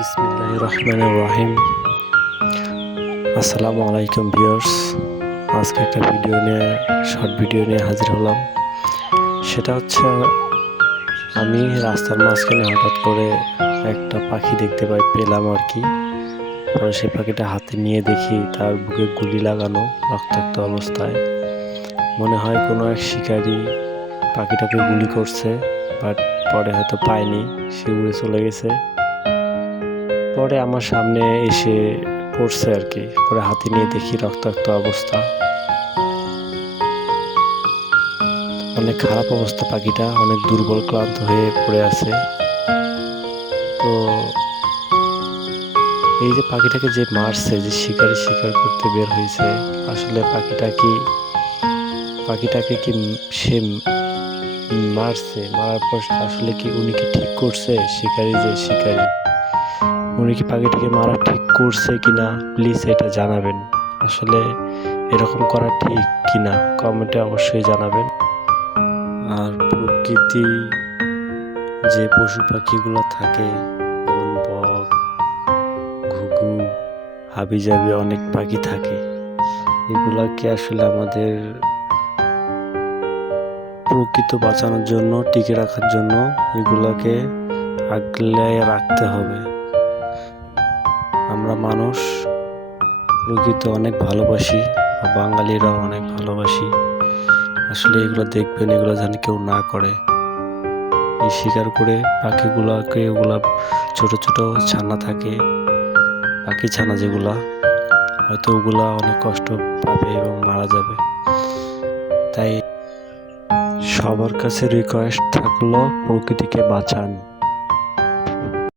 বিসমিল্লাহ রহমান রহিম আসসালামু আলাইকুম ভিউয়ার্স। আজকে একটা ভিডিও নিয়ে, শর্ট ভিডিও নিয়ে হাজির হলাম। সেটা হচ্ছে, আমি রাস্তার মাঝখানে হঠাৎ করে একটা পাখি দেখতে পাই, পেলাম আর কি। পরে সেই পাখিটা হাতে নিয়ে দেখি, তার বুকে গুলি লাগানো, রক্তাক্ত অবস্থায়। মনে হয় কোনো এক শিকারী পাখিটাকে গুলি করছে, বাট পরে হয়তো পায়নি, সে উড়ে চলে গেছে। পরে আমার সামনে এসে পড়ছে আর কি। পরে হাতে নিয়ে দেখি রক্তাক্ত অবস্থা। অনেক খারাপ অবস্থা পাখিটা, অনেক দুর্বল, ক্লান্ত হয়ে পড়ে আছে। তো এই যে পাখিটাকে যে মারছে, যে শিকারি, শিকার করতে বের হয়েছে, আসলে পাখিটা কি, পাখিটাকে কি সে মারছে? মারার পর আসলে কি উনি কি ঠিক করছে? শিকারি যে শিকারি। উনি কি পাখিটাকে মারা ঠিক করছে কিনা প্লিজ এটা জানাবেন। আসলে এরকম করা ঠিক কিনা কমেন্টে অবশ্যই জানাবেন। আর প্রকৃতি যে পশু পাখিগুলো থাকে যেমন বক, ঘুঘু, হাবিজাবি অনেক পাখি থাকে। এগুলাকে আসলে আমাদের প্রকৃত বাঁচানোর জন্য, টিকে রাখার জন্য এগুলাকে আগলে রাখতে হবে। আমরা মানুষ প্রকৃত অনেক ভালোবাসি বাঙালিরাও অনেক ভালোবাসি। আসলে এগুলো দেখবেন, এগুলো যেন কেউ না করে। এই শিকার করে পাখিগুলাকে, ওগুলা ছোট ছোট ছানা থাকে, পাখি ছানা যেগুলা, হয়তো ওগুলা অনেক কষ্ট পাবে এবং মারা যাবে। তাই সবার কাছে রিকোয়েস্ট থাকল, প্রকৃতিকে বাঁচান।